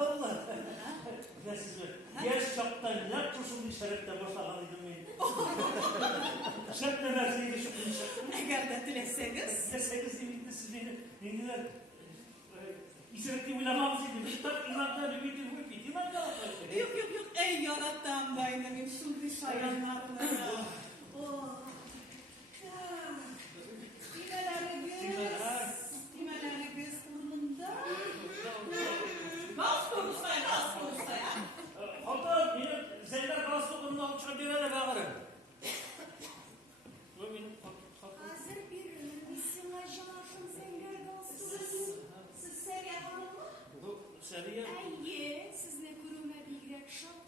Vallahi. Ne sizi? Yaş çaptan ne kurşun işaretle başlamalıydım ben. Şart demezseydi şu konuşaktım. Eğer de dileseniz. Dileseniz iyiydi siz beni. Nendiler. İşaretli uylamamız idi. Tak inanlar ümidim bu bir inan da. Yok. Ey yarattığım benim şimdi şayanlarına. Oh. Dimeleriniz burnunda. Gaz konuşsaya. Hatta benim zeller gazlıklarından uçan bir yere bağırım. Hazır bir misyon ajanatın zenger siz Seriye Hanım'ı? Bu seriye... Ey, siz ne kuruma bir grek şan